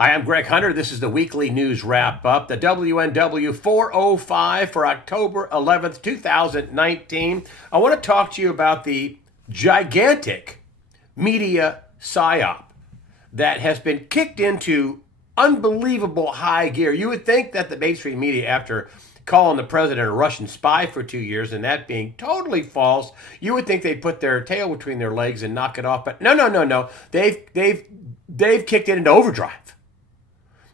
Hi, I'm Greg Hunter. This is the weekly news wrap up, the WNW 405 for October 11th, 2019. I want to talk to you about the gigantic media psyop that has been kicked into unbelievable high gear. You would think that the mainstream media, after calling the president a Russian spy for 2 years and that being totally false, you would think they'd put their tail between their legs and knock it off. But no. They've kicked it into overdrive.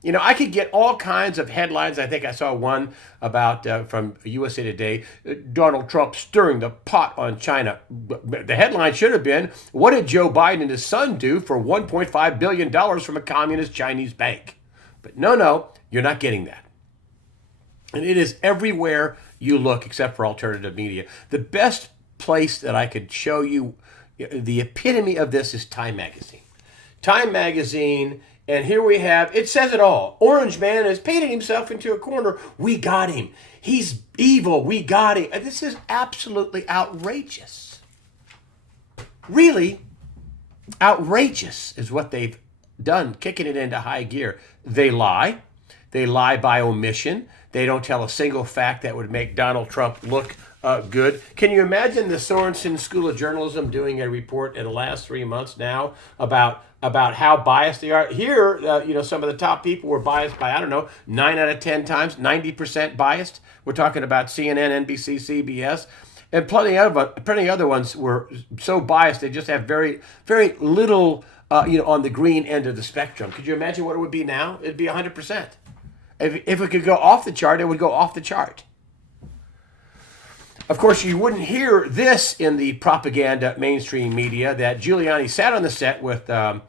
You know, I could get all kinds of headlines. I think I saw one about from USA Today, Donald Trump stirring the pot on China. The headline should have been, what did Joe Biden and his son do for $1.5 billion from a communist Chinese bank? But no, you're not getting that. And it is everywhere you look except for alternative media. The best place that I could show you the epitome of this is Time Magazine. Time Magazine. And here we have, it says it all. Orange Man has painted himself into a corner. We got him. He's evil. We got him. And this is absolutely outrageous. Really outrageous is what they've done, kicking it into high gear. They lie. They lie by omission. They don't tell a single fact that would make Donald Trump look good. Can you imagine the Sorensen School of Journalism doing a report in the last 3 months now about how biased they are? Here, some of the top people were biased by, 9 out of 10 times, 90% biased. We're talking about CNN, NBC, CBS, and plenty other ones were so biased they just have very, very little, on the green end of the spectrum. Could you imagine what it would be now? It'd be 100%. If it could go off the chart, it would go off the chart. Of course, you wouldn't hear this in the propaganda mainstream media that Giuliani sat on the set with Sean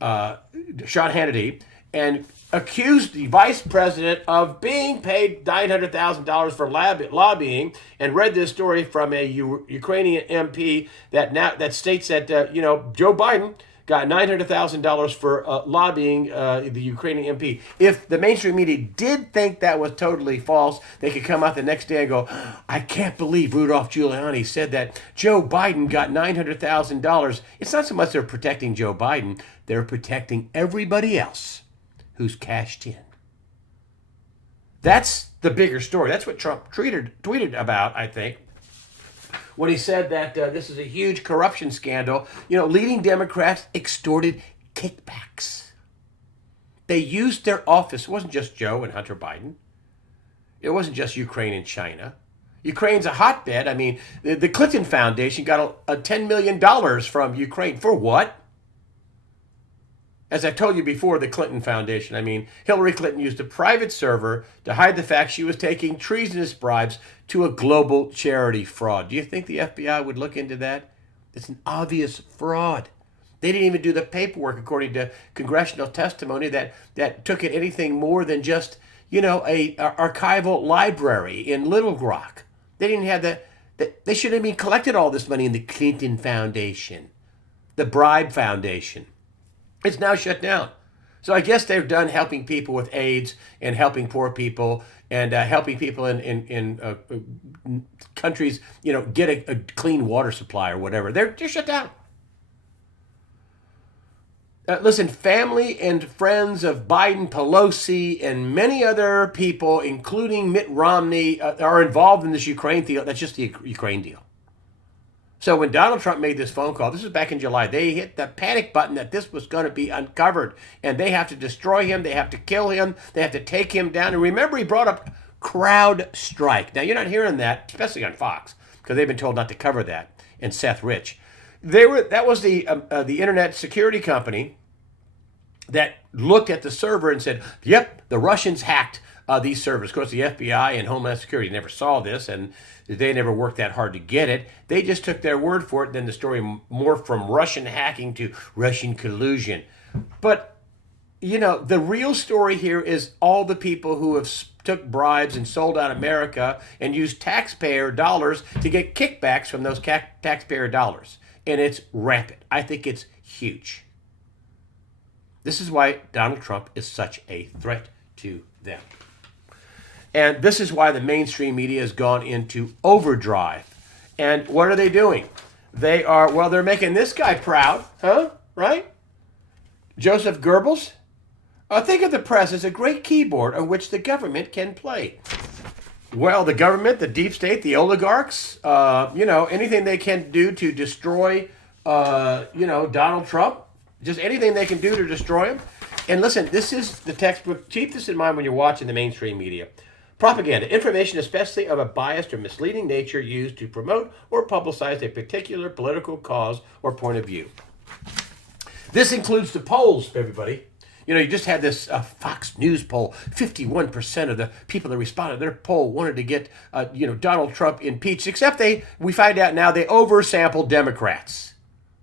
Hannity and accused the vice president of being paid $900,000 for lobbying, and read this story from a Ukrainian MP that states that Joe Biden got $900,000 for lobbying the Ukrainian MP. If the mainstream media did think that was totally false, they could come out the next day and go, I can't believe Rudolph Giuliani said that Joe Biden got $900,000. It's not so much they're protecting Joe Biden, they're protecting everybody else who's cashed in. That's the bigger story. That's what Trump tweeted about, I think, when he said that this is a huge corruption scandal. Leading Democrats extorted kickbacks. They used their office. It wasn't just Joe and Hunter Biden. It wasn't just Ukraine and China. Ukraine's a hotbed. I mean, the Clinton Foundation got a $10 million from Ukraine. For what? As I told you before, the Clinton Foundation, Hillary Clinton used a private server to hide the fact she was taking treasonous bribes to a global charity fraud. Do you think the FBI would look into that? It's an obvious fraud. They didn't even do the paperwork, according to congressional testimony, that took it anything more than just, a archival library in Little Rock. They didn't have they should have even collected all this money in the Clinton Foundation, the Bribe Foundation. It's now shut down. So I guess they're done helping people with AIDS and helping poor people and helping people in countries, get a clean water supply or whatever. They're shut down. Listen, family and friends of Biden, Pelosi, and many other people, including Mitt Romney, are involved in this Ukraine deal. That's just the Ukraine deal. So when Donald Trump made this phone call, this was back in July, they hit the panic button that this was going to be uncovered. And they have to destroy him. They have to kill him. They have to take him down. And remember, he brought up CrowdStrike. Now, you're not hearing that, especially on Fox, because they've been told not to cover that, and Seth Rich. That was the internet security company that looked at the server and said, yep, the Russians hacked these servers. Of course, the FBI and Homeland Security never saw this, and they never worked that hard to get it. They just took their word for it. Then the story morphed from Russian hacking to Russian collusion. But, the real story here is all the people who have took bribes and sold out America and used taxpayer dollars to get kickbacks from those taxpayer dollars. And it's rampant. I think it's huge. This is why Donald Trump is such a threat to them. And this is why the mainstream media has gone into overdrive. And what are they doing? They're making this guy proud, huh? Right? Joseph Goebbels, Think of the press as a great keyboard on which the government can play. Well, the government, the deep state, the oligarchs, anything they can do to destroy, Donald Trump, just anything they can do to destroy him. And listen, this is the textbook. Keep this in mind when you're watching the mainstream media. Propaganda, information especially of a biased or misleading nature used to promote or publicize a particular political cause or point of view. This includes the polls, everybody. You just had this Fox News poll. 51% of the people that responded to their poll wanted to get, Donald Trump impeached, except we find out now they oversampled Democrats.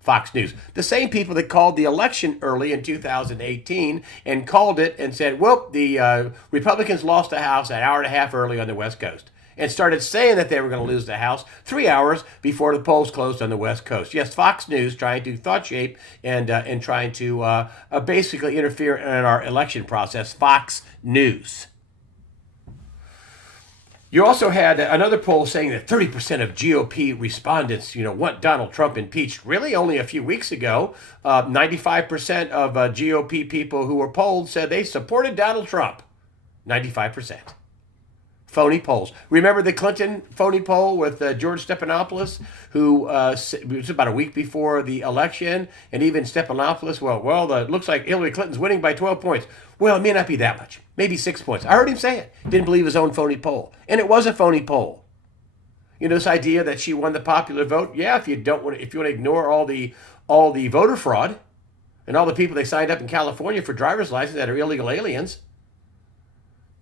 Fox News. The same people that called the election early in 2018 and called it and said, well, the Republicans lost the House an hour and a half early on the West Coast, and started saying that they were going to lose the House 3 hours before the polls closed on the West Coast. Yes, Fox News trying to thought shape and trying to basically interfere in our election process. Fox News. You also had another poll saying that 30% of GOP respondents, want Donald Trump impeached. Really, only a few weeks ago, 95% of GOP people who were polled said they supported Donald Trump. 95%. Phony polls. Remember the Clinton phony poll with George Stephanopoulos, who it was about a week before the election, and even Stephanopoulos, it looks like Hillary Clinton's winning by 12 points. Well, it may not be that much. Maybe 6 points. I heard him say it. Didn't believe his own phony poll. And it was a phony poll. This idea that she won the popular vote. Yeah, if you want to ignore all the voter fraud and all the people they signed up in California for driver's license that are illegal aliens,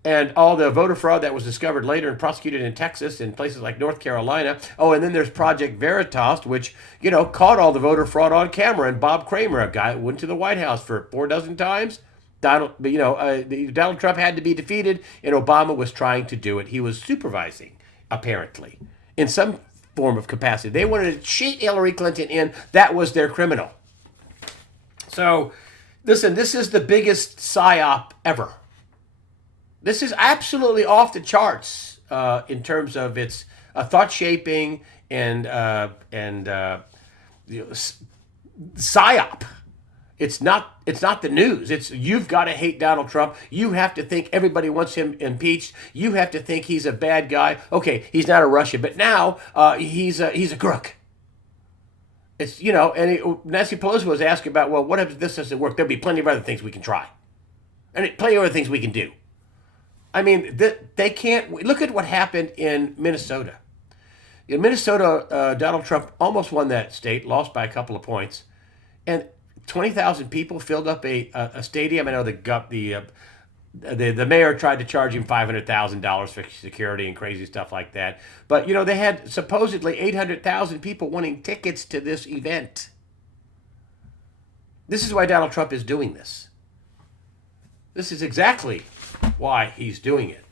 and all the voter fraud that was discovered later and prosecuted in Texas and places like North Carolina. Oh, and then there's Project Veritas, which, caught all the voter fraud on camera. And Bob Kramer, a guy who went to the White House for 4 dozen times. Donald Trump had to be defeated, and Obama was trying to do it. He was supervising, apparently, in some form of capacity. They wanted to cheat Hillary Clinton in. That was their criminal. So, listen, this is the biggest psyop ever. This is absolutely off the charts in terms of its thought shaping and psyop. It's not the news. It's you've got to hate Donald Trump. You have to think everybody wants him impeached. You have to think he's a bad guy. Okay, he's not a Russian, but now he's a crook. It's Nancy Pelosi was asking about, well, what if this doesn't work? There'll be plenty of other things we can try, and plenty of other things we can do. I mean, they can't. Look at what happened in Minnesota. In Minnesota, Donald Trump almost won that state, lost by a couple of points, and 20,000 people filled up a stadium. I know the mayor tried to charge him $500,000 for security and crazy stuff like that. But they had supposedly 800,000 people wanting tickets to this event. This is why Donald Trump is doing this. This is exactly why he's doing it.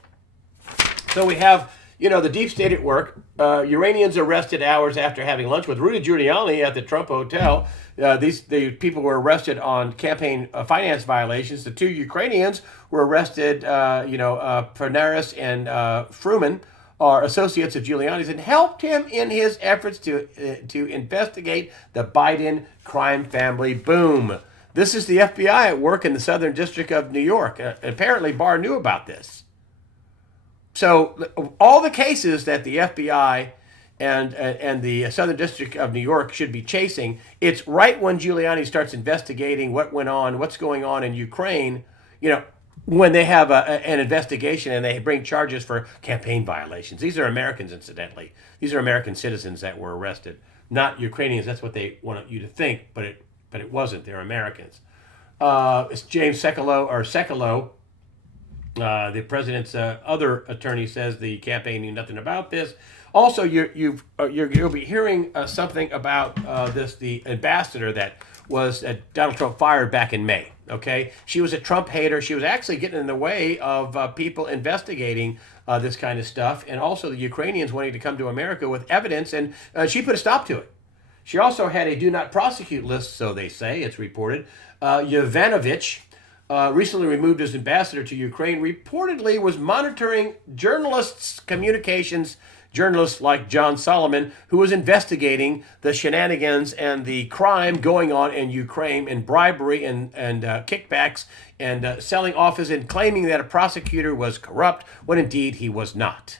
So we have, the deep state at work. Iranians arrested hours after having lunch with Rudy Giuliani at the Trump Hotel. The people were arrested on campaign finance violations. The 2 Ukrainians were arrested. Pernaris and Fruman are associates of Giuliani's and helped him in his efforts to investigate the Biden crime family. Boom. This is the FBI at work in the Southern District of New York. Apparently, Barr knew about this. So all the cases that the FBI and the Southern District of New York should be chasing, it's right when Giuliani starts investigating what went on, what's going on in Ukraine, when they have an investigation and they bring charges for campaign violations. These are Americans, incidentally. These are American citizens that were arrested, not Ukrainians. That's what they want you to think, but it wasn't. They're Americans. It's James Sekulow, the president's other attorney, says the campaign knew nothing about this. Also, you'll be hearing something about the ambassador that was Donald Trump fired back in May. Okay, she was a Trump hater. She was actually getting in the way of people investigating this kind of stuff, and also the Ukrainians wanting to come to America with evidence, and she put a stop to it. She also had a do not prosecute list, so they say, it's reported. Yovanovitch, recently removed as ambassador to Ukraine, reportedly was monitoring journalists' communications journalists like John Solomon, who was investigating the shenanigans and the crime going on in Ukraine, and bribery and kickbacks and selling office, and claiming that a prosecutor was corrupt when indeed he was not.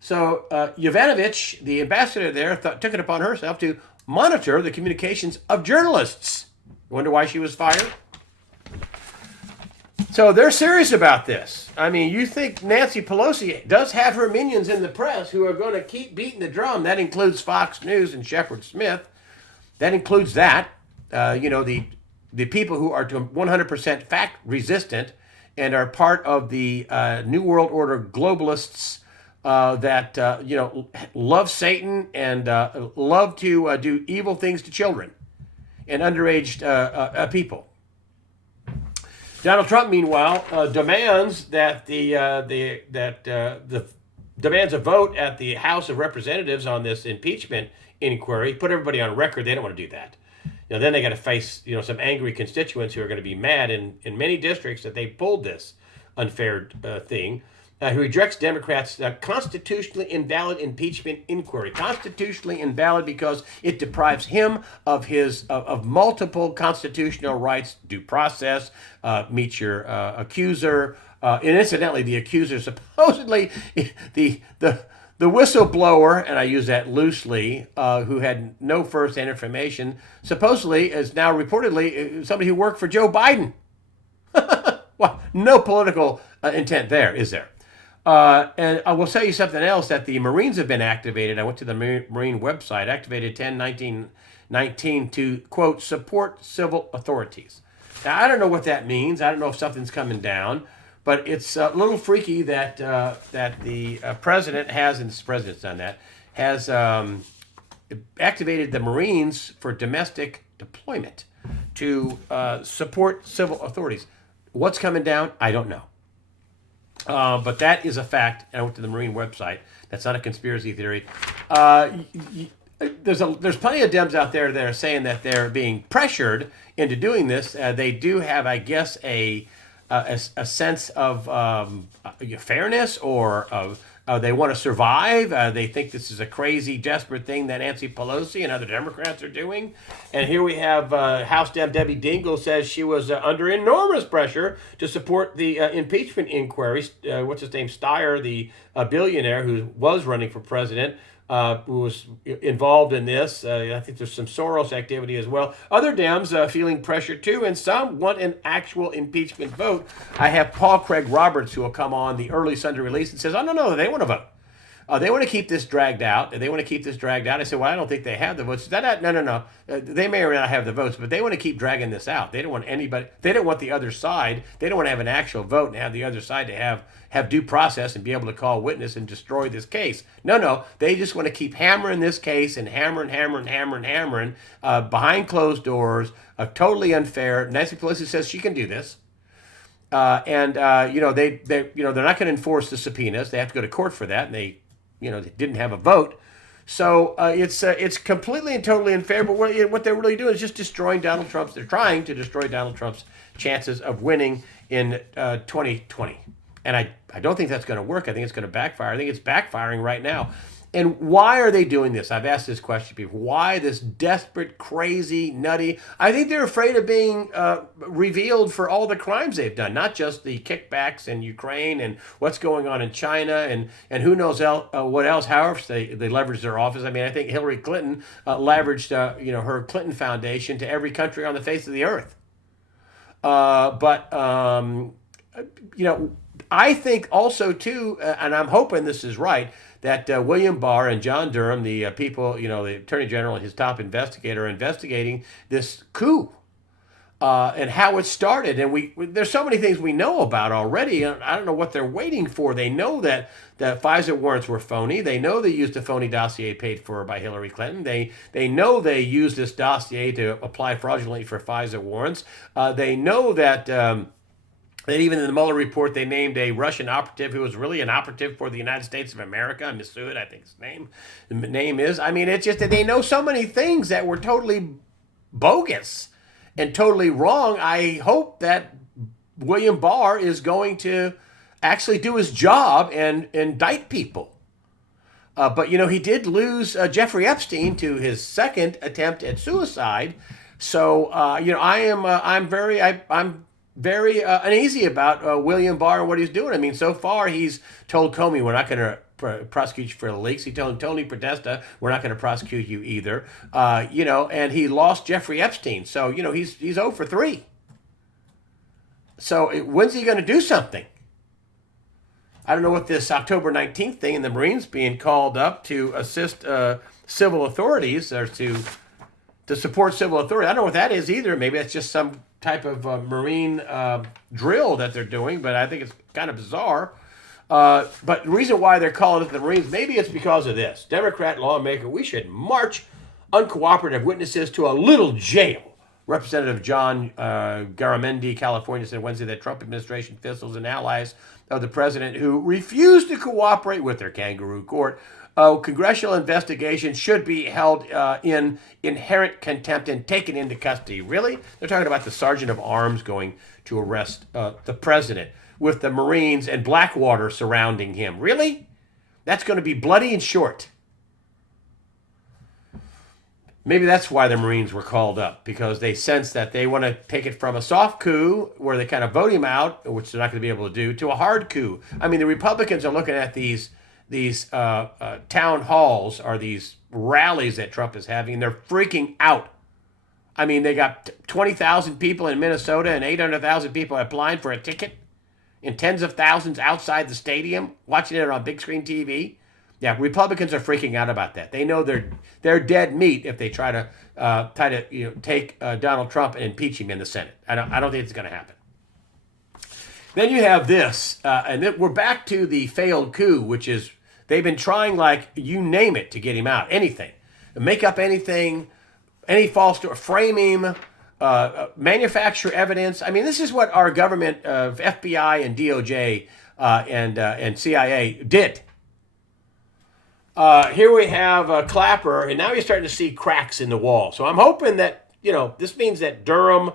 So Yovanovitch, the ambassador there, took it upon herself to monitor the communications of journalists. You wonder why she was fired? So they're serious about this. I mean, you think Nancy Pelosi does have her minions in the press who are going to keep beating the drum. That includes Fox News and Shepard Smith. That includes that. The people who are to 100% fact resistant and are part of the New World Order globalists that love Satan and love to do evil things to children and underage people. Donald Trump, meanwhile, demands that demands a vote at the House of Representatives on this impeachment inquiry. Put everybody on record. They don't want to do that. Then they got to face some angry constituents who are going to be mad in many districts that they pulled this unfair thing. Who rejects Democrats' constitutionally invalid impeachment inquiry. Constitutionally invalid because it deprives him of his of multiple constitutional rights, due process, meet your accuser. And incidentally, the accuser supposedly the whistleblower, and I use that loosely, who had no first-hand information, supposedly is now reportedly somebody who worked for Joe Biden. Well, no political intent there, is there? And I will tell you something else, that the Marines have been activated. I went to the Marine website, activated 10/19/19 to, quote, support civil authorities. Now, I don't know what that means. I don't know if something's coming down, but it's a little freaky that the president has, and the president's done that, has activated the Marines for domestic deployment to support civil authorities. What's coming down? I don't know. But that is a fact. I went to the Marine website. That's not a conspiracy theory. There's plenty of Dems out there that are saying that they're being pressured into doing this. They do have, I guess, a sense of fairness, or of they want to survive. They think this is a crazy, desperate thing that Nancy Pelosi and other Democrats are doing. And here we have House Dem Debbie Dingell says she was under enormous pressure to support the impeachment inquiry. What's his name? Steyer, the billionaire who was running for president, who was involved in this. I think there's some Soros activity as well. Other Dems feeling pressure too, and some want an actual impeachment vote. I have Paul Craig Roberts, who will come on the early Sunday release and says, oh, no, they want to vote. They want to keep this dragged out. I said, well, I don't think they have the votes. No. They may or may not have the votes, but they want to keep dragging this out. They don't want anybody. They don't want the other side. They don't want to have an actual vote and have the other side to have due process and be able to call witness and destroy this case. No. They just want to keep hammering this case and hammering behind closed doors. Totally unfair. Nancy Pelosi says she can do this. They're not going to enforce the subpoenas. They have to go to court for that, and they didn't have a vote. So it's completely and totally unfair. But what they're really doing is just destroying Donald Trump's. They're trying to destroy Donald Trump's chances of winning in 2020. And I don't think that's going to work. I think it's going to backfire. I think it's backfiring right now. And why are they doing this? I've asked this question before. Why this desperate, crazy, nutty? I think they're afraid of being revealed for all the crimes they've done, not just the kickbacks in Ukraine and what's going on in China and who knows what else, however they leverage their office. I mean, I think Hillary Clinton leveraged her Clinton Foundation to every country on the face of the earth. I think also, too, and I'm hoping this is right, that William Barr and John Durham, the people, the Attorney General and his top investigator, are investigating this coup and how it started. And there's so many things we know about already. I don't know what they're waiting for. They know that the Pfizer warrants were phony. They know they used a phony dossier paid for by Hillary Clinton. They know they used this dossier to apply fraudulently for Pfizer warrants. They know that even in the Mueller report, they named a Russian operative who was really an operative for the United States of America, Mifsud, I think his name is. I mean, it's just that they know so many things that were totally bogus and totally wrong. I hope that William Barr is going to actually do his job and indict people. But he did lose Jeffrey Epstein to his second attempt at suicide. So I'm very uneasy about William Barr and what he's doing. I mean, so far he's told Comey, we're not going to prosecute you for the leaks. He told Tony Podesta, we're not going to prosecute you either. And he lost Jeffrey Epstein. So he's 0 for 3. So when's he going to do something? I don't know what this October 19th thing and the Marines being called up to assist civil authorities or to support civil authority. I don't know what that is either. Maybe that's just some type of Marine drill that they're doing, but I think it's kind of bizarre. But the reason why they're calling it the Marines, maybe it's because of this. Democrat lawmaker, we should march uncooperative witnesses to a little jail. Representative John Garamendi, California, said Wednesday that Trump administration officials and allies of the president who refused to cooperate with their kangaroo court congressional investigation should be held in inherent contempt and taken into custody. Really? They're talking about the sergeant of arms going to arrest the president with the Marines and Blackwater surrounding him. Really? That's going to be bloody and short. Maybe that's why the Marines were called up, because they sense that they want to take it from a soft coup where they kind of vote him out, which they're not going to be able to do, to a hard coup. I mean, the Republicans are looking at these town halls or these rallies that Trump is having, and they're freaking out. I mean, they got 20,000 people in Minnesota and 800,000 people applying for a ticket, and tens of thousands outside the stadium watching it on big screen TV. Yeah, Republicans are freaking out about that. They know they're dead meat if they try to take Donald Trump and impeach him in the Senate. I don't think it's going to happen. Then you have this, and then we're back to the failed coup, which is they've been trying, like, you name it, to get him out. Anything, make up anything, any false story, frame him, manufacture evidence. I mean, this is what our government of FBI and DOJ and CIA did. Here we have Clapper, and now you're starting to see cracks in the wall. So I'm hoping that, this means that John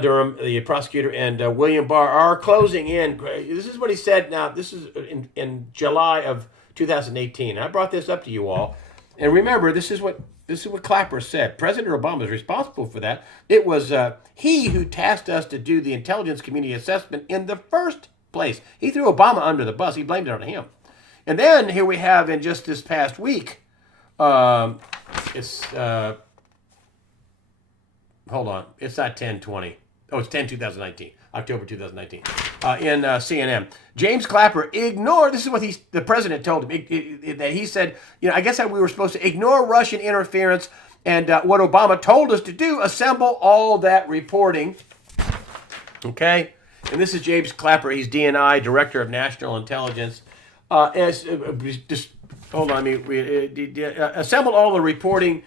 Durham, the prosecutor, and William Barr are closing in. This is what he said. Now, this is in July of 2018. I brought this up to you all. And remember, this is what Clapper said. President Obama is responsible for that. It was he who tasked us to do the intelligence community assessment in the first place. He threw Obama under the bus. He blamed it on him. And then here we have, in just this past week, hold on, it's not 10/20. Oh, it's 10/2019, October 2019, in CNN. James Clapper ignored, this is what the president told him, that he said, I guess that we were supposed to ignore Russian interference and what Obama told us to do, assemble all that reporting. Okay? And this is James Clapper. He's DNI, Director of National Intelligence. Assembled all the reporting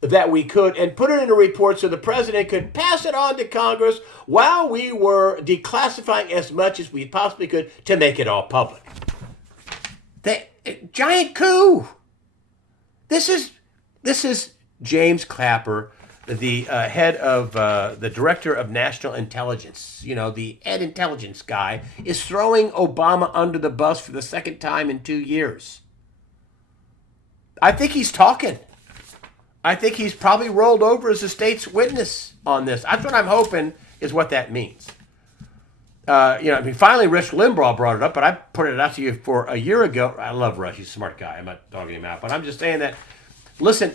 that we could and put it in a report so the president could pass it on to Congress while we were declassifying as much as we possibly could to make it all public. Giant coup. This is James Clapper, the head of the Director of National Intelligence. The Ed Intelligence guy is throwing Obama under the bus for the second time in 2 years. I think he's talking. I think he's probably rolled over as a state's witness on this. That's what I'm hoping is what that means. Finally, Rush Limbaugh brought it up, but I put it out to you for a year ago. I love Rush. He's a smart guy. I'm not dogging him out, but I'm just saying that, listen,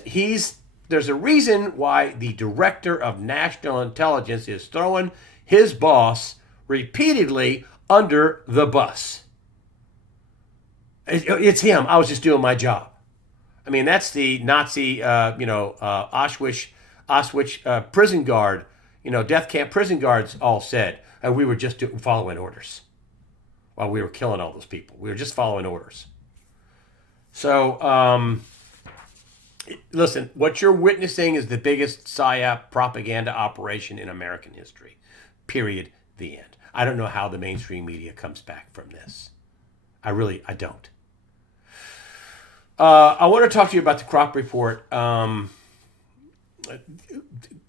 there's a reason why the Director of National Intelligence is throwing his boss repeatedly under the bus. It's him. I was just doing my job. I mean, that's the Nazi, Auschwitz prison guard, death camp prison guards all said. We were just following orders while we were killing all those people. We were just following orders. So, listen, what you're witnessing is the biggest PSYOP propaganda operation in American history. Period. The end. I don't know how the mainstream media comes back from this. I don't. I want to talk to you about the crop report.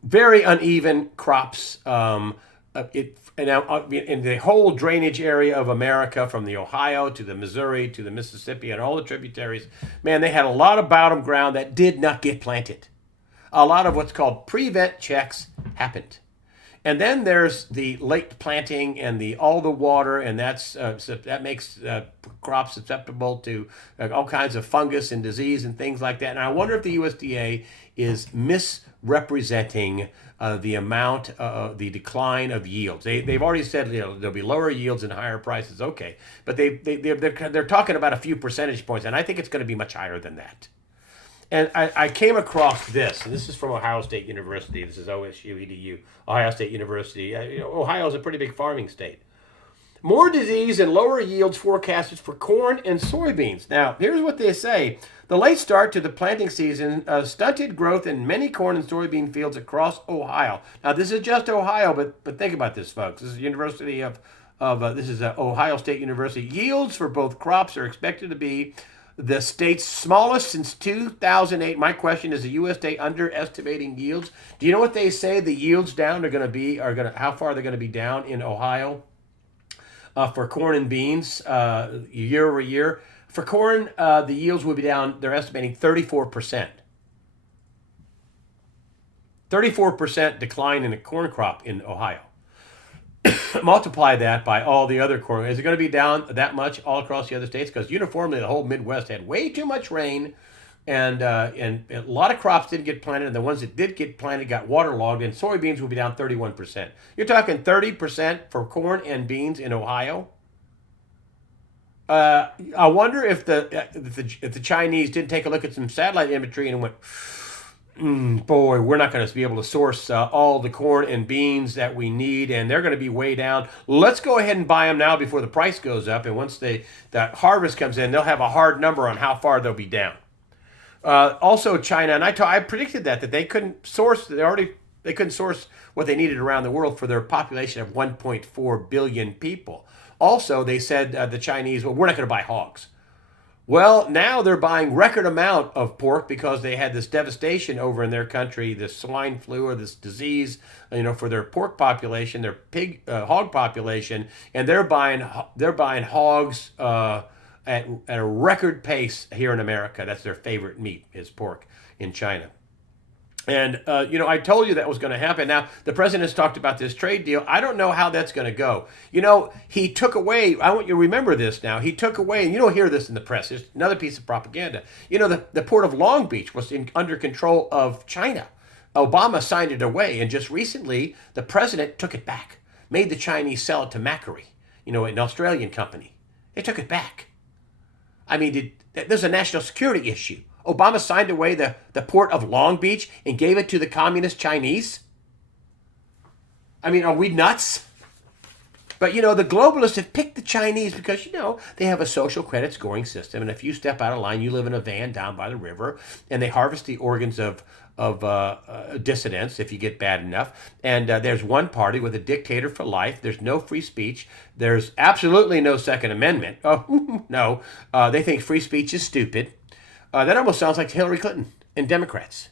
Very uneven crops. in the whole drainage area of America, from the Ohio to the Missouri to the Mississippi and all the tributaries, man, they had a lot of bottom ground that did not get planted. A lot of what's called prevent checks happened. And then there's the late planting and all the water, and that makes crops susceptible to all kinds of fungus and disease and things like that. And I wonder if the USDA is misrepresenting the amount, the decline of yields. They've already said, there'll be lower yields and higher prices. Okay, but they're talking about a few percentage points, and I think it's going to be much higher than that. And I came across this, and this is from Ohio State University. This is OSU, EDU, Ohio State University. Ohio is a pretty big farming state. More disease and lower yields forecasted for corn and soybeans. Now, here's what they say. The late start to the planting season stunted growth in many corn and soybean fields across Ohio. Now, this is just Ohio, but think about this, folks. This is University of Ohio State University. Yields for both crops are expected to be the state's smallest since 2008. My question is: the USDA underestimating yields? Do you know what they say the yields down how far they're going to be down in Ohio for corn and beans year over year? For corn, the yields will be down. They're estimating 34%. 34% decline in a corn crop in Ohio. Multiply that by all the other corn. Is it going to be down that much all across the other states? Because uniformly, the whole Midwest had way too much rain, and a lot of crops didn't get planted, and the ones that did get planted got waterlogged, and soybeans will be down 31%. You're talking 30% for corn and beans in Ohio. I wonder if the Chinese didn't take a look at some satellite imagery and went, boy, we're not going to be able to source all the corn and beans that we need, and they're going to be way down. Let's go ahead and buy them now before the price goes up, and once the harvest comes in, they'll have a hard number on how far they'll be down. Also, China, and I predicted that they couldn't source. They couldn't source what they needed around the world for their population of 1.4 billion people. Also, they said the Chinese, well, we're not going to buy hogs. Well, now they're buying record amount of pork because they had this devastation over in their country, this swine flu or this disease, for their pork population, their hog population, and they're buying hogs at a record pace here in America. That's their favorite meat, is pork in China. And, I told you that was going to happen. Now, the president's talked about this trade deal. I don't know how that's going to go. He took away, I want you to remember this now, he took away, and you don't hear this in the press, it's another piece of propaganda. The port of Long Beach was under control of China. Obama signed it away, and just recently, the president took it back, made the Chinese sell it to Macquarie, an Australian company. They took it back. I mean, there's a national security issue. Obama signed away the port of Long Beach and gave it to the communist Chinese? I mean, are we nuts? But, the globalists have picked the Chinese because, they have a social credit scoring system. And if you step out of line, you live in a van down by the river, and they harvest the organs of dissidents if you get bad enough. And there's one party with a dictator for life. There's no free speech. There's absolutely no Second Amendment. Oh, no. They think free speech is stupid. That almost sounds like Hillary Clinton and Democrats.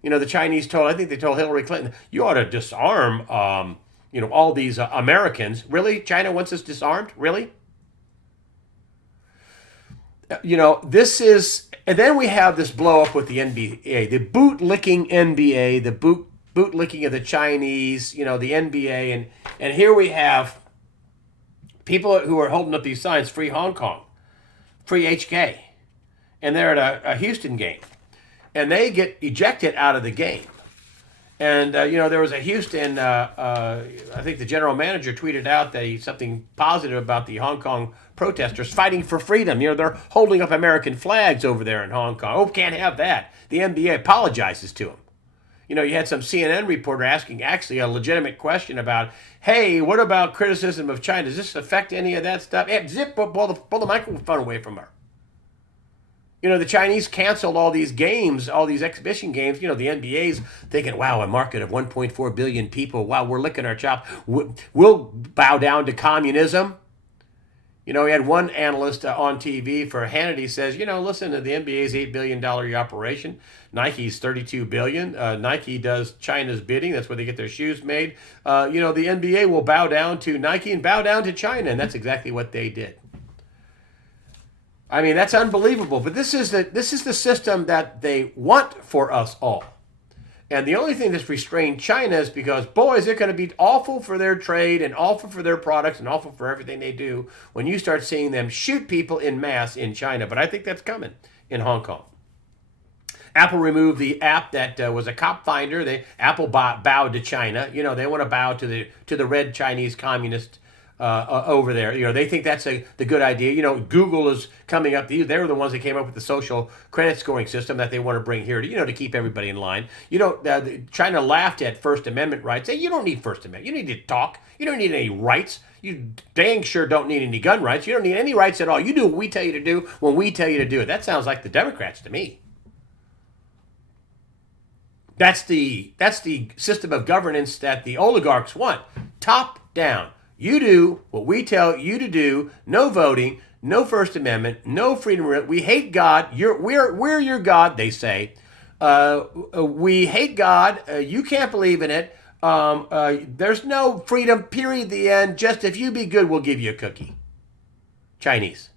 The Chinese I think they told Hillary Clinton, you ought to disarm, all these Americans. Really? China wants us disarmed? Really? This is, and then we have this blow up with the NBA, the boot-licking NBA, the boot-licking of the Chinese, the NBA, and here we have people who are holding up these signs, Free Hong Kong, Free HK. And they're at a Houston game, and they get ejected out of the game. And, there was a Houston, I think the general manager tweeted out that something positive about the Hong Kong protesters fighting for freedom. They're holding up American flags over there in Hong Kong. Oh, can't have that. The NBA apologizes to them. You had some CNN reporter asking actually a legitimate question about, hey, what about criticism of China? Does this affect any of that stuff? Zip, pull the microphone away from her. The Chinese canceled all these games, all these exhibition games. The NBA's thinking, wow, a market of 1.4 billion people. Wow, we're licking our chops. We'll bow down to communism. We had one analyst on TV for Hannity says, listen, the NBA's $8 billion operation. Nike's $32 billion. Nike does China's bidding. That's where they get their shoes made. The NBA will bow down to Nike and bow down to China, and that's exactly what they did. I mean, that's unbelievable. But this is the system that they want for us all. And the only thing that's restrained China is because, boy, is it going to be awful for their trade and awful for their products and awful for everything they do when you start seeing them shoot people in mass in China. But I think that's coming in Hong Kong. Apple removed the app that was a cop finder. Apple bowed to China. They want to bow to the red Chinese communist over there. They think that's the good idea. Google is coming up. They were the ones that came up with the social credit scoring system that they want to bring here to keep everybody in line. China laughed at First Amendment rights. Say, you don't need First Amendment. You need to talk. You don't need any rights. You dang sure don't need any gun rights. You don't need any rights at all. You do what we tell you to do when we tell you to do it. That sounds like the Democrats to me. That's the system of governance that the oligarchs want. Top down. You do what we tell you to do. No voting, no First Amendment, no freedom. We hate God. We're your God, they say. We hate God. You can't believe in it. There's no freedom, period, the end. Just if you be good, we'll give you a cookie. Chinese.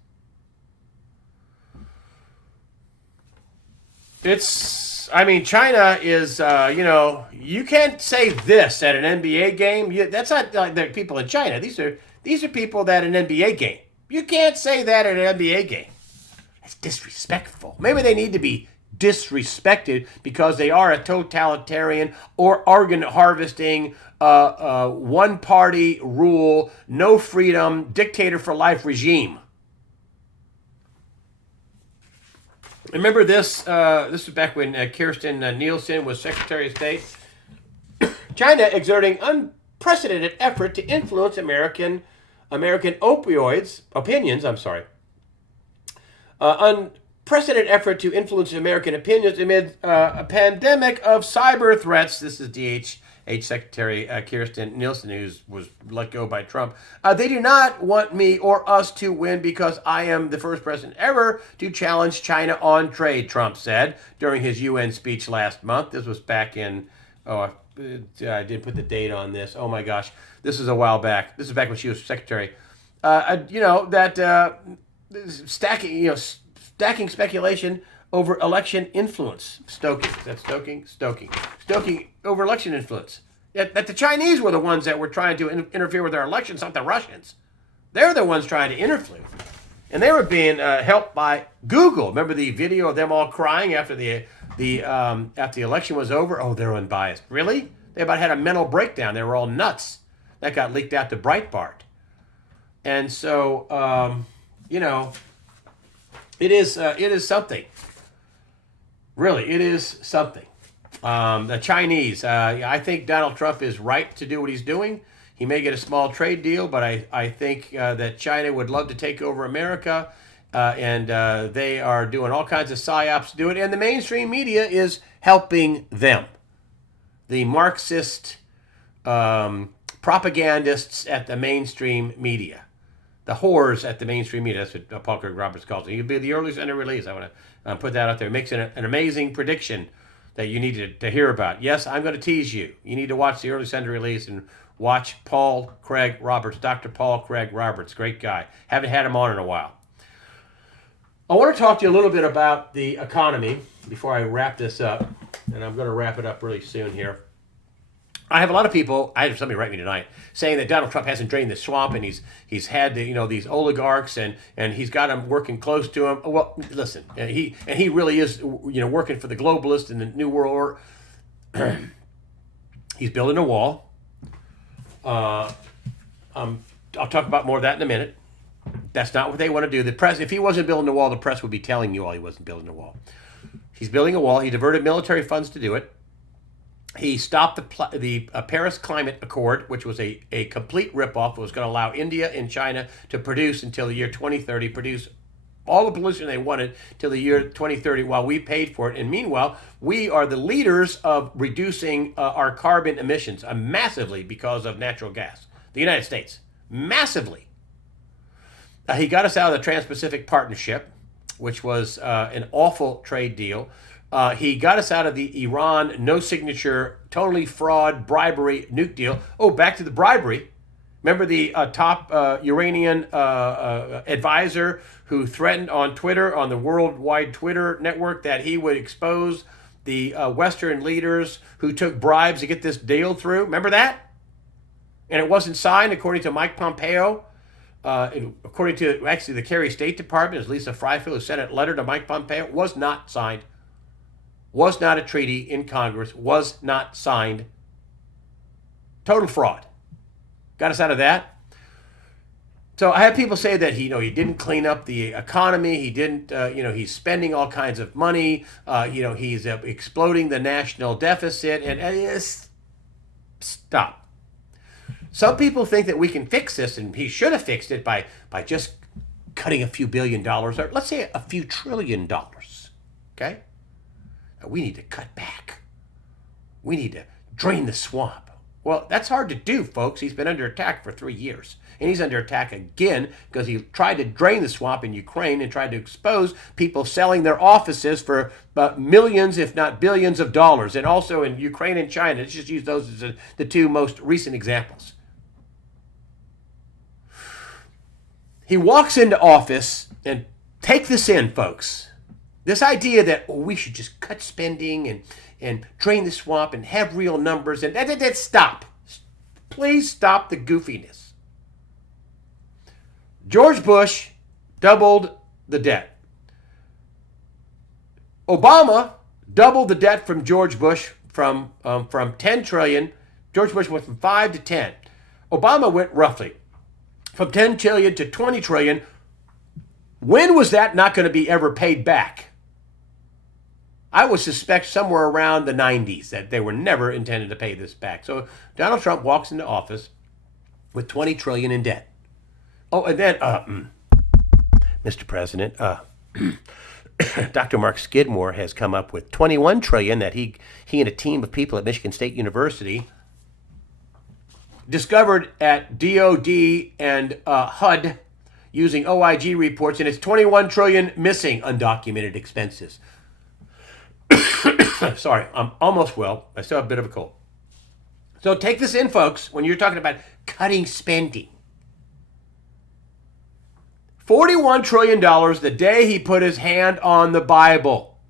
China is, you can't say this at an NBA game. That's not like the people in China. These are people that an NBA game. You can't say that at an NBA game. That's disrespectful. Maybe they need to be disrespected because they are a totalitarian or organ harvesting, one party rule, no freedom, dictator for life regime. Remember this? This was back when Kirstjen Nielsen was Secretary of State. China exerting unprecedented effort to influence American opinions. Unprecedented effort to influence American opinions amid a pandemic of cyber threats. This is DHH Secretary Kirstjen Nielsen, who was let go by Trump. They do not want me or us to win because I am the first president ever to challenge China on trade, Trump said during his UN speech last month. This was back in, I didn't put the date on this. Oh my gosh, this is a while back. This is back when she was secretary. Stacking speculation over election influence. Stoking. Is that stoking? Stoking over election influence. That the Chinese were the ones that were trying to interfere with our elections, not the Russians. They're the ones trying to interfere. And they were being helped by Google. Remember the video of them all crying after the election was over? Oh, they're unbiased. Really? They about had a mental breakdown. They were all nuts. That got leaked out to Breitbart. And so, it is something. Really, it is something. The Chinese, I think Donald Trump is right to do what he's doing. He may get a small trade deal, but I think that China would love to take over America, and they are doing all kinds of psyops to do it, and the mainstream media is helping them. The Marxist propagandists at the mainstream media. The whores at the mainstream media. That's what Paul Craig Roberts calls it. He'll be the early Sunday release. I want to put that out there. It makes an amazing prediction that you need to hear about. Yes, I'm going to tease you. You need to watch the early Sunday release and watch Paul Craig Roberts, Dr. Paul Craig Roberts. Great guy. Haven't had him on in a while. I want to talk to you a little bit about the economy before I wrap this up. And I'm going to wrap it up really soon here. I have a lot of people, I have somebody write me tonight, saying that Donald Trump hasn't drained the swamp and he's had these oligarchs and he's got them working close to him. Well, listen, he really is working for the globalists in the New World Order. He's building a wall. I'll talk about more of that in a minute. That's not what they want to do. The press, if he wasn't building a wall, the press would be telling you all he wasn't building a wall. He's building a wall. He diverted military funds to do it. He stopped the Paris Climate Accord, which was a complete ripoff. It was going to allow India and China to produce until the year 2030, produce all the pollution they wanted till the year 2030 while we paid for it. And meanwhile, we are the leaders of reducing our carbon emissions massively because of natural gas. The United States, massively. He got us out of the Trans-Pacific Partnership, which was an awful trade deal. He got us out of the Iran no signature, totally fraud, bribery nuke deal. Oh, back to the bribery. Remember the top Iranian advisor who threatened on Twitter, on the worldwide Twitter network, that he would expose the Western leaders who took bribes to get this deal through? Remember that? And it wasn't signed, according to Mike Pompeo. According to actually the Kerry State Department, as Lisa Freifeld, who sent a letter to Mike Pompeo, was not signed. Was not a treaty in Congress. Was not signed. Total fraud. Got us out of that. So I have people say that he didn't clean up the economy. He didn't, he's spending all kinds of money. He's exploding the national deficit. And stop. Some people think that we can fix this, and he should have fixed it by just cutting a few $billion, or let's say a few $1 trillion. Okay? We need to cut back. We need to drain the swamp. Well, that's hard to do, folks. He's been under attack for 3 years. And he's under attack again because he tried to drain the swamp in Ukraine and tried to expose people selling their offices for millions, if not billions of dollars. And also in Ukraine and China. Let's just use those as the two most recent examples. He walks into office, and take this in, folks. This idea that we should just cut spending and drain the swamp and have real numbers and stop. Please stop the goofiness. George Bush doubled the debt. Obama doubled the debt from George Bush from 10 trillion. George Bush went from 5 to 10. Obama went roughly from 10 trillion to 20 trillion. When was that not going to be ever paid back? I would suspect somewhere around the 90s that they were never intended to pay this back. So Donald Trump walks into office with 20 trillion in debt. Oh, and then, Mr. President, Dr. Mark Skidmore has come up with 21 trillion that he and a team of people at Michigan State University discovered at DOD and HUD using OIG reports, and it's 21 trillion missing undocumented expenses. Sorry, I'm almost well. I still have a bit of a cold. So take this in, folks, when you're talking about cutting spending. $41 trillion the day he put his hand on the Bible.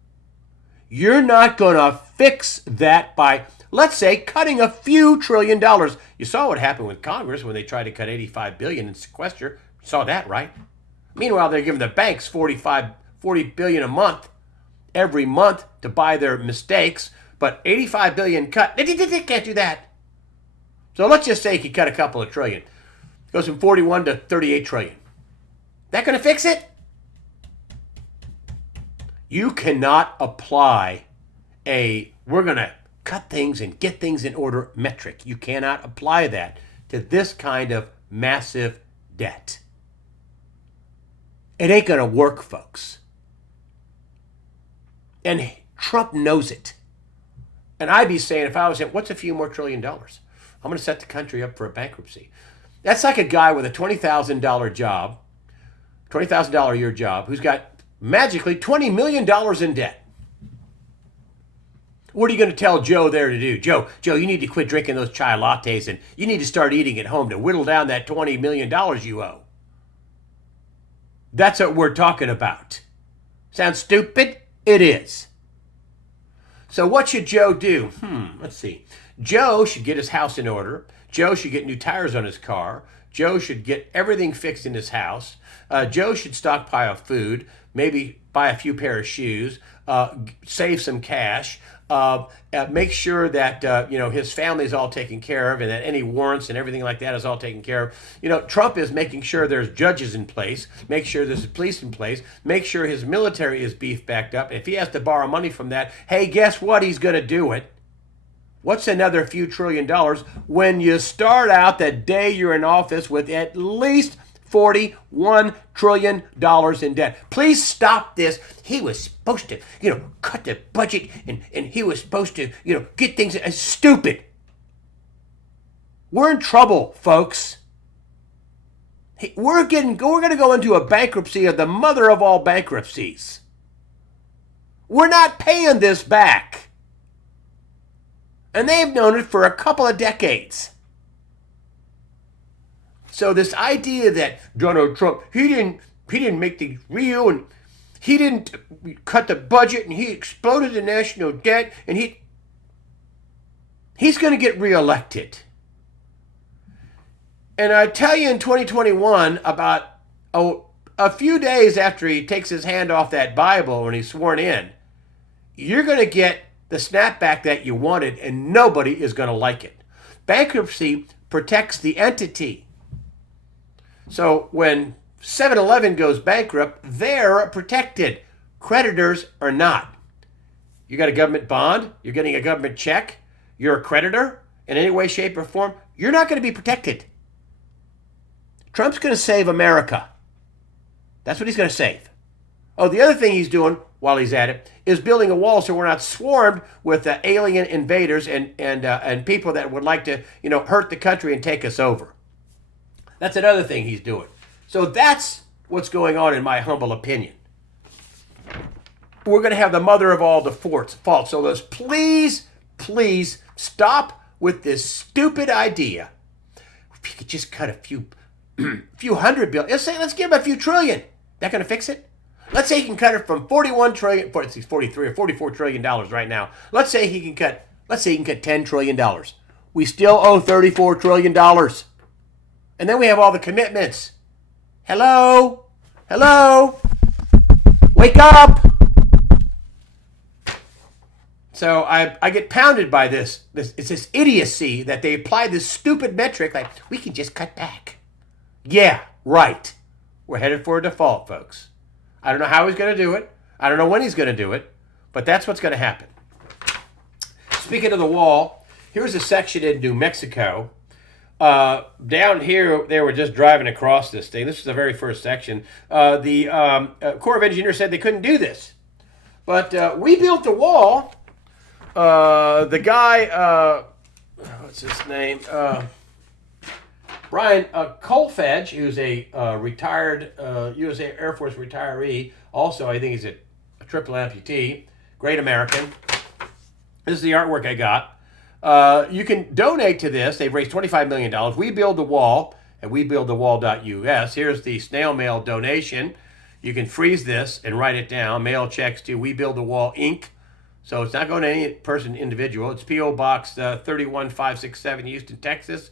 You're not going to fix that by, let's say, cutting a few $1 trillion. You saw what happened with Congress when they tried to cut $85 billion in sequester. You saw that, right? Meanwhile, they're giving the banks $40 billion a month, every month, to buy their mistakes. But $85 billion cut, they can't do that. So let's just say he could cut a couple of trillion. It goes from 41 to 38 trillion. That going to fix it? You cannot apply we're going to cut things and get things in order metric. You cannot apply that to this kind of massive debt. It ain't going to work, folks. And Trump knows it. And I'd be saying, if I was him, what's a few more $1 trillion? I'm going to set the country up for a bankruptcy. That's like a guy with a $20,000 job, $20,000 a year job, who's got magically $20 million in debt. What are you going to tell Joe there to do? Joe, you need to quit drinking those chai lattes and you need to start eating at home to whittle down that $20 million you owe. That's what we're talking about. Sounds stupid? It is. So what should Joe do? Let's see. Joe should get his house in order. Joe should get new tires on his car. Joe should get everything fixed in his house. Joe should stockpile food, maybe buy a few pair of shoes, save some cash, make sure that his family is all taken care of and that any warrants and everything like that is all taken care of. Trump is making sure there's judges in place, make sure there's police in place, make sure his military is beefed backed up. If he has to borrow money from that, hey, guess what? He's going to do it. What's another few $1 trillion when you start out the day you're in office with at least $41 trillion in debt? Please stop this. He was supposed to, cut the budget and he was supposed to, get things stupid. We're in trouble, folks. We're going to go into a bankruptcy of the mother of all bankruptcies. We're not paying this back. And they've known it for a couple of decades. So this idea that Donald Trump, he didn't make things real, and he didn't cut the budget, and he exploded the national debt, and he's going to get reelected. And I tell you, in 2021, about a few days after he takes his hand off that Bible when he's sworn in, you're going to get the snapback that you wanted, and nobody is going to like it. Bankruptcy protects the entity. So when 7-Eleven goes bankrupt, they're protected. Creditors are not. You got a government bond, you're getting a government check, you're a creditor in any way, shape, or form, you're not going to be protected. Trump's going to save America. That's what he's going to save. Oh, the other thing he's doing while he's at it is building a wall so we're not swarmed with alien invaders and people that would like to, hurt the country and take us over. That's another thing he's doing. So that's what's going on, in my humble opinion. We're going to have the mother of all the faults. So let's please stop with this stupid idea. If you could just cut a few $100 billion. Let's give him a few trillion. That going to fix it? Let's say he can cut it from 41 trillion, 43 or 44 trillion dollars right now. Let's say he can cut $10 trillion. We still owe $34 trillion. And then we have all the commitments. Hello? Wake up! So I get pounded by this. It's this idiocy that they apply this stupid metric like, we can just cut back. Yeah, right. We're headed for a default, folks. I don't know how he's going to do it. I don't know when he's going to do it. But that's what's going to happen. Speaking of the wall, here's a section in New Mexico. Down here, they were just driving across this thing. This is the very first section. The Corps of Engineers said they couldn't do this. But we built the wall. The guy, what's his name? Brian Kolfage, who's a retired U.S. Air Force retiree. Also, I think he's a triple amputee. Great American. This is the artwork I got. You can donate to this. They've raised $25 million. We Build the Wall at webuildthewall.us. Here's the snail mail donation. You can freeze this and write it down. Mail checks to We Build the Wall, Inc. So it's not going to any person individual. It's P.O. Box 31567, Houston, Texas.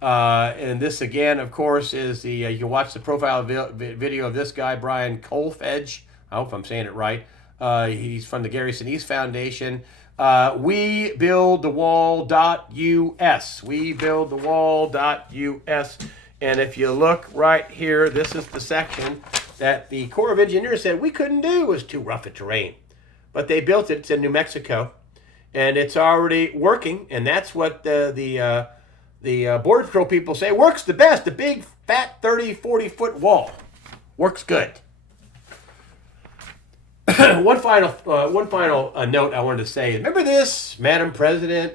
And this, again, of course, is the you can watch the profile video of this guy, Brian Kolfage. I hope I'm saying it right. He's from the Gary Sinise Foundation. WeBuildTheWall.us. WeBuildTheWall.us. And if you look right here, this is the section that the Corps of Engineers said we couldn't do. It was too rough a terrain. But they built it. It's in New Mexico. And it's already working. And that's what the Border Patrol people say works the best. The big, fat, 30, 40-foot wall works good. One final note I wanted to say. Remember this, Madam President?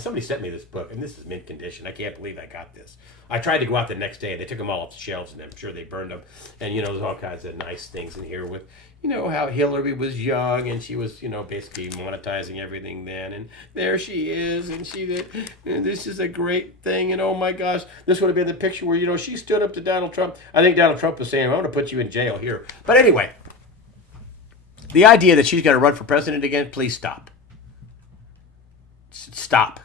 Somebody sent me this book, and this is mint condition. I can't believe I got this. I tried to go out the next day, and they took them all off the shelves, and I'm sure they burned them. And, there's all kinds of nice things in here with, how Hillary was young, and she was, basically monetizing everything then. And there she is, and this is a great thing. And, oh, my gosh, this would have been the picture where, she stood up to Donald Trump. I think Donald Trump was saying, I'm going to put you in jail here. But anyway, the idea that she's going to run for president again, please stop. Stop.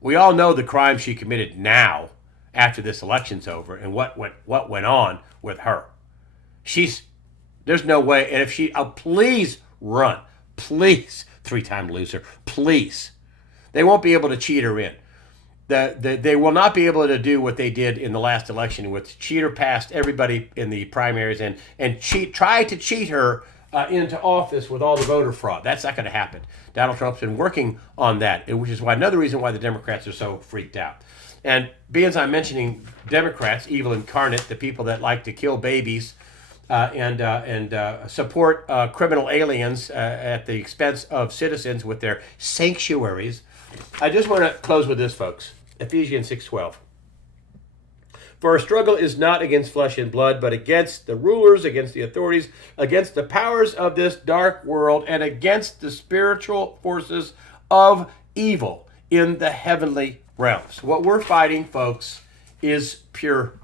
We all know the crime she committed now after this election's over and what went on with her. There's no way. And if please run. Please. 3-time loser. Please. They won't be able to cheat her in. They will not be able to do what they did in the last election, which cheat her past everybody in the primaries and try to cheat her into office with all the voter fraud. That's not going to happen. Donald Trump's been working on that, which is another reason why the Democrats are so freaked out. And being as I'm mentioning Democrats, evil incarnate, the people that like to kill babies and support criminal aliens at the expense of citizens with their sanctuaries, I just want to close with this, folks. Ephesians 6:12. For our struggle is not against flesh and blood, but against the rulers, against the authorities, against the powers of this dark world, and against the spiritual forces of evil in the heavenly realms. What we're fighting, folks, is pure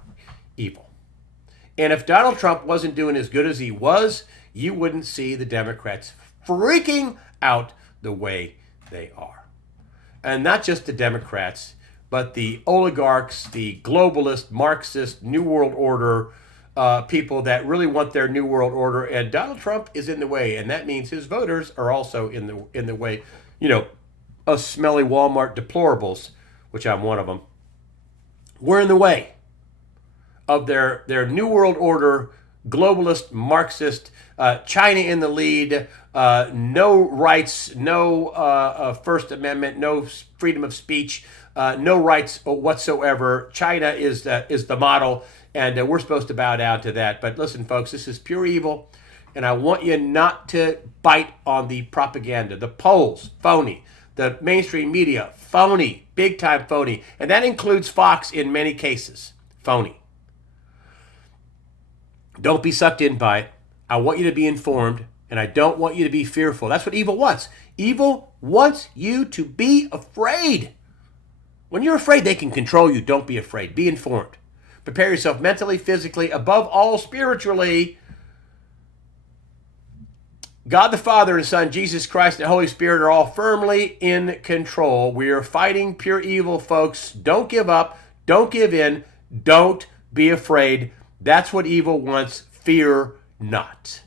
evil. And if Donald Trump wasn't doing as good as he was, you wouldn't see the Democrats freaking out the way they are. And not just the Democrats, but the oligarchs, the globalist, Marxist, New World Order people that really want their New World Order. And Donald Trump is in the way, and that means his voters are also in the way. You know, us smelly Walmart deplorables, which I'm one of them, we're in the way of their New World Order, globalist, Marxist, China in the lead, no rights, no First Amendment, no freedom of speech, no rights whatsoever. China is the model, and we're supposed to bow down to that. But listen, folks, this is pure evil, and I want you not to bite on the propaganda. The polls, phony. The mainstream media, phony, big time phony. And that includes Fox in many cases, phony. Don't be sucked in by it. I want you to be informed, and I don't want you to be fearful. That's what evil wants. Evil wants you to be afraid. When you're afraid, they can control you. Don't be afraid. Be informed. Prepare yourself mentally, physically, above all spiritually. God the Father and Son, Jesus Christ, and the Holy Spirit are all firmly in control. We are fighting pure evil, folks. Don't give up. Don't give in. Don't be afraid. That's what evil wants. Fear not.